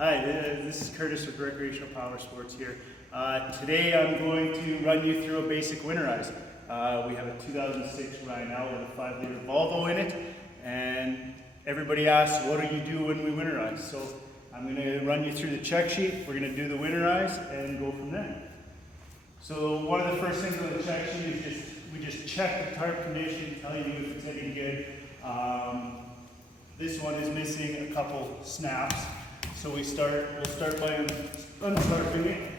Hi, this is Curtis with Recreational Power Sports here. Today I'm going to run you through a basic winterize. We have a 2006 Rhino with a 5-liter Volvo in it, and everybody asks, what do you do when we winterize? So I'm going to run you through the check sheet, we're going to do the winterize, and go from there. So one of the first things on the check sheet is we just check the tarp condition, tell you if it's any good. This one is missing a couple snaps. So we'll start by untarping it.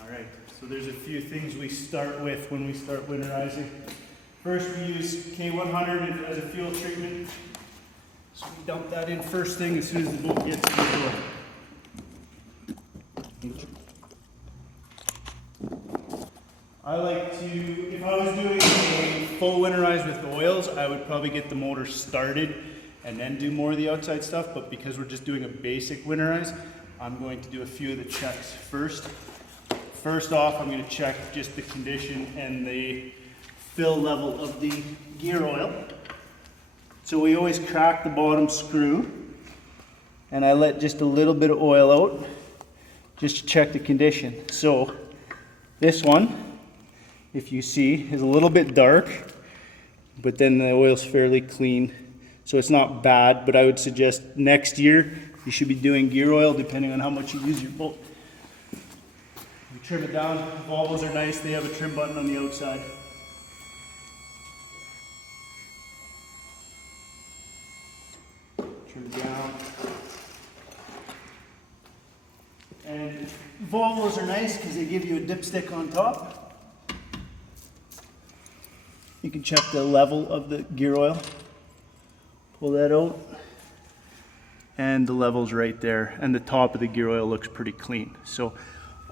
Alright, so there's a few things we start with when we start winterizing. First we use K100 as a fuel treatment. So we dump that in first thing as soon as the boat gets in the door. I like to, if I was doing a full winterize with oils, I would probably get the motor started and then do more of the outside stuff, but because we're just doing a basic winterize, I'm going to do a few of the checks first. First off, I'm going to check just the condition and the fill level of the gear oil. So we always crack the bottom screw, and I let just a little bit of oil out, just to check the condition. So this one, if you see, is a little bit dark, but then the oil's fairly clean. So it's not bad, but I would suggest next year you should be doing gear oil depending on how much you use your boat. We trim it down. Volvos are nice, they have a trim button on the outside. Trim it down. And Volvos are nice because they give you a dipstick on top. You can check the level of the gear oil. Pull that out. And the level's right there. And the top of the gear oil looks pretty clean. So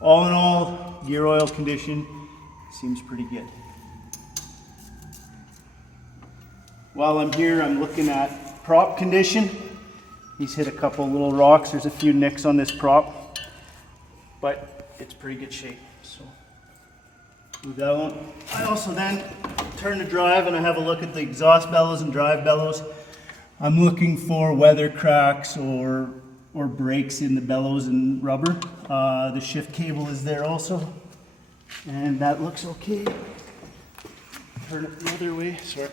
all in all, gear oil condition seems pretty good. While I'm here, I'm looking at prop condition. He's hit a couple little rocks. There's a few nicks on this prop, but it's pretty good shape. So move that one. I also then turn to drive and I have a look at the exhaust bellows and drive bellows. I'm looking for weather cracks or breaks in the bellows and rubber. The shift cable is there also, and that looks okay. Turn it the other way, sorry.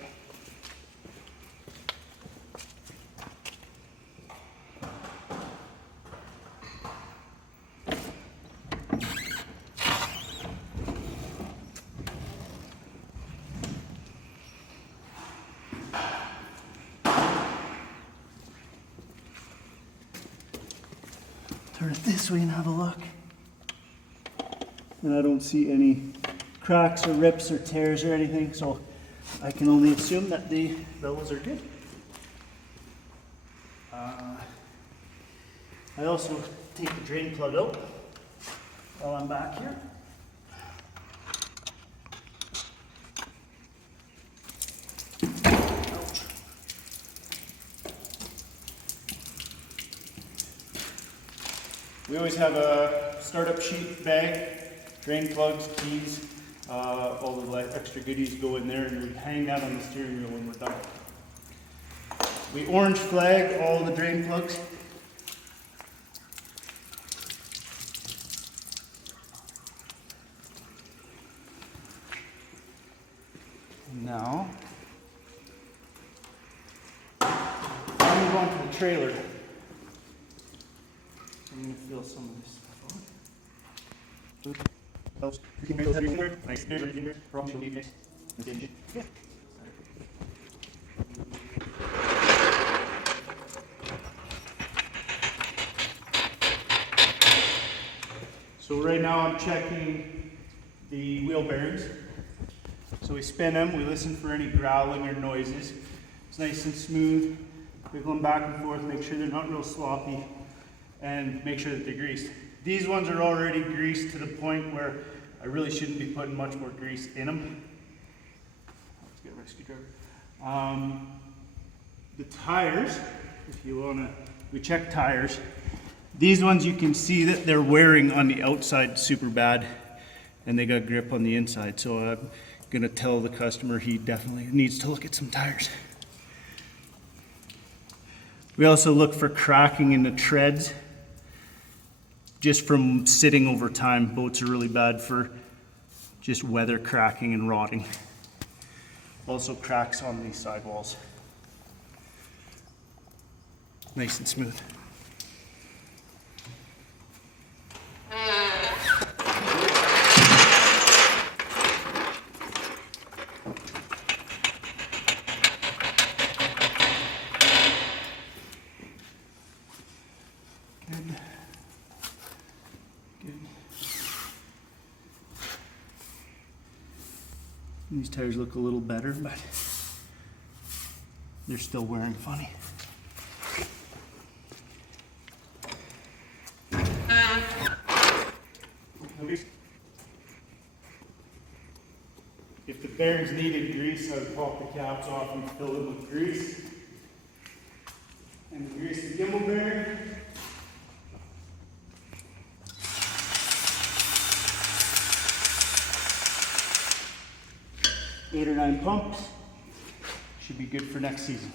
Turn it this way and have a look. And I don't see any cracks or rips or tears or anything, so I can only assume that the bellows are good. I also take the drain plug out while I'm back here. We always have a startup sheet bag, drain plugs, keys, all the extra goodies go in there, and we hang that on the steering wheel when we're done. We orange flag all the drain plugs. Now, I'm move on to the trailer. I'm going to fill some of this stuff on. So right now I'm checking the wheel bearings. So we spin them, we listen for any growling or noises. It's nice and smooth. Wiggle them back and forth, make sure they're not real sloppy, and make sure that they're greased. These ones are already greased to the point where I really shouldn't be putting much more grease in them. Let's get a rescue driver. The tires, if you want to, we check tires. These ones you can see that they're wearing on the outside super bad, and they got grip on the inside. So I'm gonna tell the customer he definitely needs to look at some tires. We also look for cracking in the treads just from sitting over time. Boats are really bad for just weather cracking and rotting. Also cracks on these sidewalls. Nice and smooth. These tires look a little better, but they're still wearing funny. If the bearings needed grease, I would pop the caps off and fill them with grease. And grease the gimbal bearing. Eight or 9 pumps. Should be good for next season.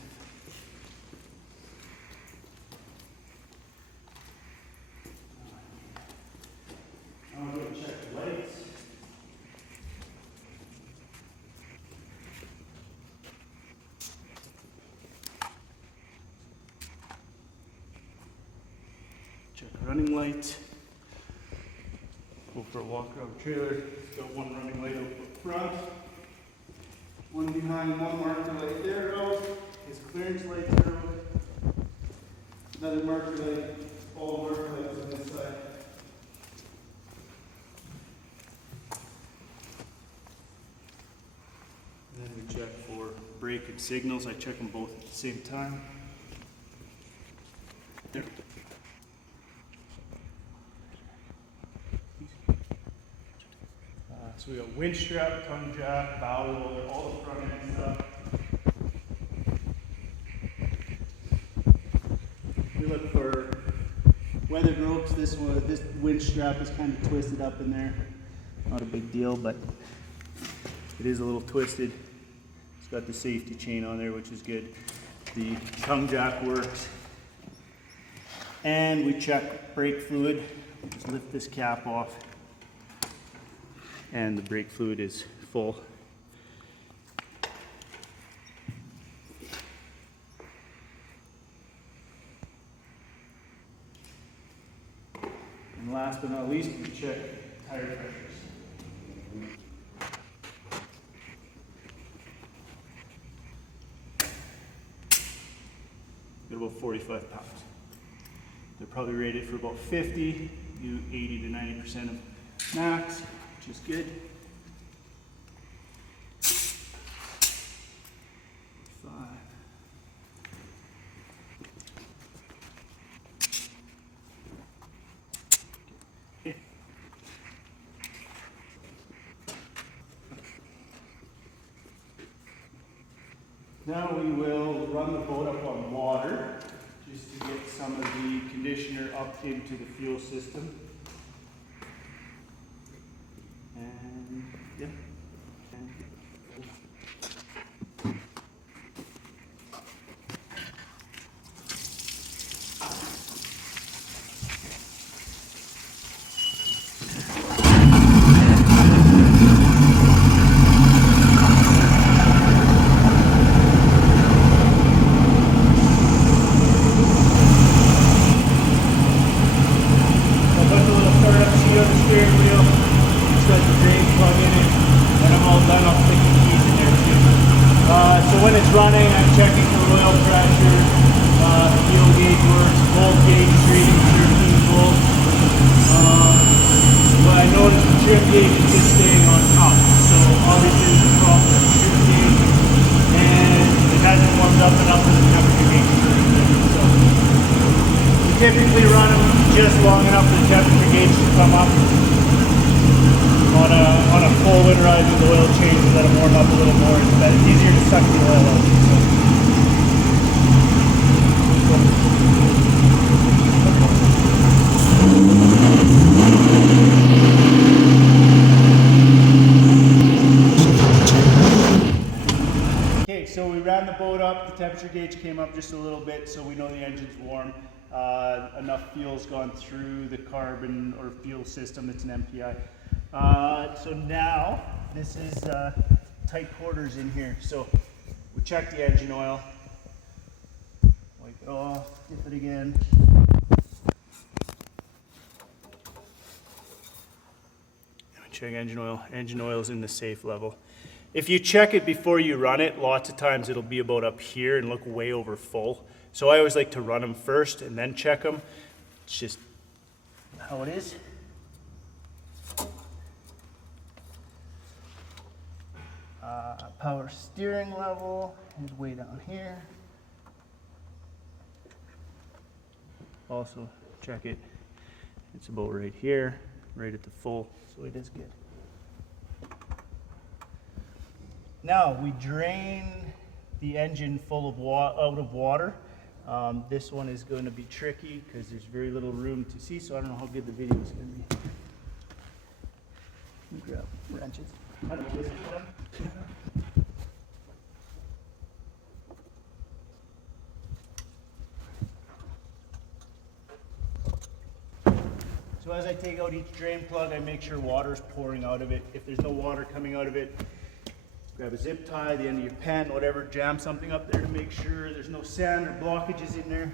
I'm going to check the lights. Check running lights. Go for a walk around the trailer. It's got one running light out front. One behind, one marker light there out. His clearance lights are out. Another marker light, all marker lights on this side. And then we check for brake and signals. I check them both at the same time. There. So we got winch strap, tongue jack, bow roller, all the front end stuff. We look for weathered ropes. This winch strap is kind of twisted up in there. Not a big deal, but it is a little twisted. It's got the safety chain on there, which is good. The tongue jack works. And we check brake fluid. Just lift this cap off. And the brake fluid is full. And last but not least, we check tire pressures. Get about 45 pounds. They're probably rated for about 50, do 80 to 90% of max. Which is good. 5. Yeah. Now we will run the boat up on water just to get some of the conditioner up into the fuel system. Yeah. When it's running, I'm checking for oil pressure, fuel gauge works, volt gauge is reading 13 volts. But I noticed the trim gauge is just staying on top. So obviously there's a problem with the trim gauge, and it hasn't warmed up enough for the temperature gauge to read it. So we typically run them just long enough for the temperature gauge to come up. On a full winterize with oil change, let them warm up a little more. It's easier to suck the oil out. So. ran the boat up, the temperature gauge came up just a little bit, so we know the engine's warm. Enough fuel's gone through the carbon or fuel system, it's an MPI. So now, this is tight quarters in here. So we check the engine oil, wipe it off, dip it again. Check engine oil. Engine oil is in the safe level. If you check it before you run it, lots of times it'll be about up here and look way over full. So I always like to run them first and then check them. It's just how it is. Power steering level is way down here. Also check it. It's about right here, right at the full. So it is good. Now we drain the engine full of out of water. This one is going to be tricky because there's very little room to see, so I don't know how good the video is going to be. Let me grab wrenches. I don't know, this is done. So as I take out each drain plug, I make sure water is pouring out of it. If there's no water coming out of it, grab a zip tie, the end of your pen, whatever, jam something up there to make sure there's no sand or blockages in there.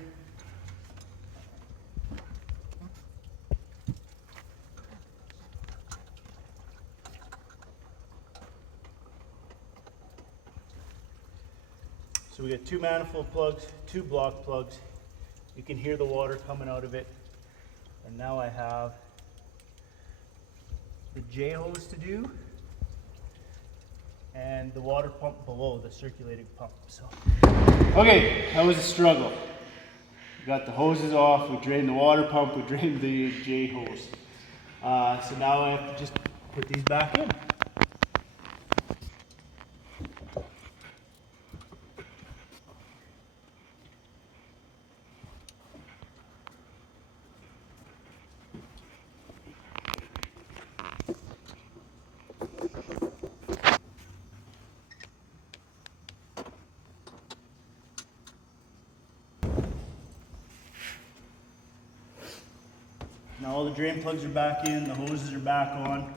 So we got 2 manifold plugs, 2 block plugs. You can hear the water coming out of it. And now I have the J hose to do and the water pump below, the circulating pump. So, okay, that was a struggle. We got the hoses off, we drained the water pump, we drained the J hose. So now I have to just put these back in. Now all the drain plugs are back in, the hoses are back on,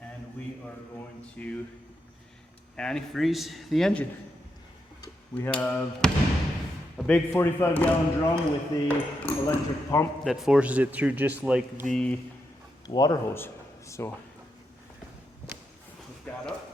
and we are going to antifreeze the engine. We have a big 45-gallon drum with the electric pump that forces it through just like the water hose. So, hook that up.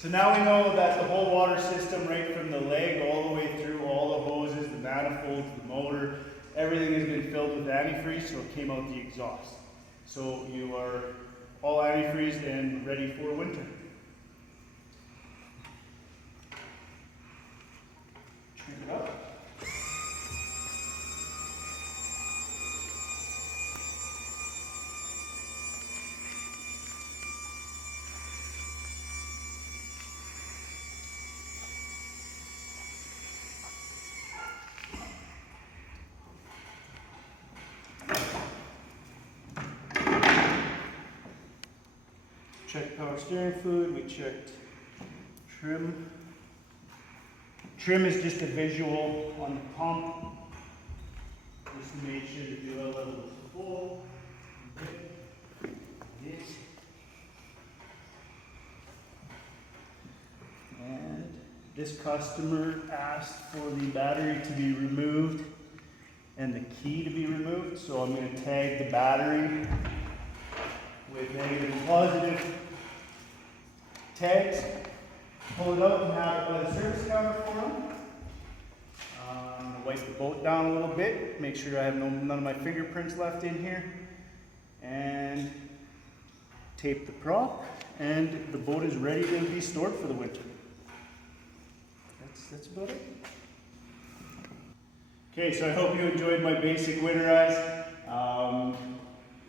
So now we know that the whole water system, right from the leg all the way through, all the hoses, the manifolds, the motor, everything has been filled with antifreeze, so it came out the exhaust. So you are all antifreezed and ready for winter. Turn it up. Checked power steering fluid, we checked trim, Trim is just a visual on the pump, just to make sure the oil level is full. And this customer asked for the battery to be removed and the key to be removed, so I'm going to tag the battery with negative and positive tags, pull it out and have it by the service counter for them. Wipe the boat down a little bit, make sure I have none of my fingerprints left in here, and tape the prop, and the boat is ready to be stored for the winter. That's about it. Okay, so I hope you enjoyed my basic Winterize.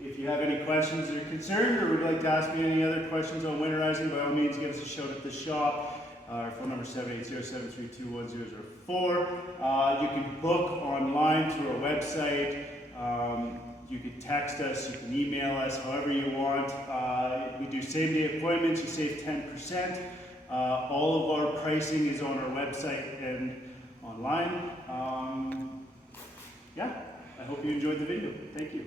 If you have any questions or concerned, or would like to ask me any other questions on winterizing, by all means give us a shout at the shop. Our phone number is 780-732-1004. You can book online through our website. You can text us, you can email us, however you want. We do same-day appointments, you save 10%. All of our pricing is on our website and online. Yeah, I hope you enjoyed the video. Thank you.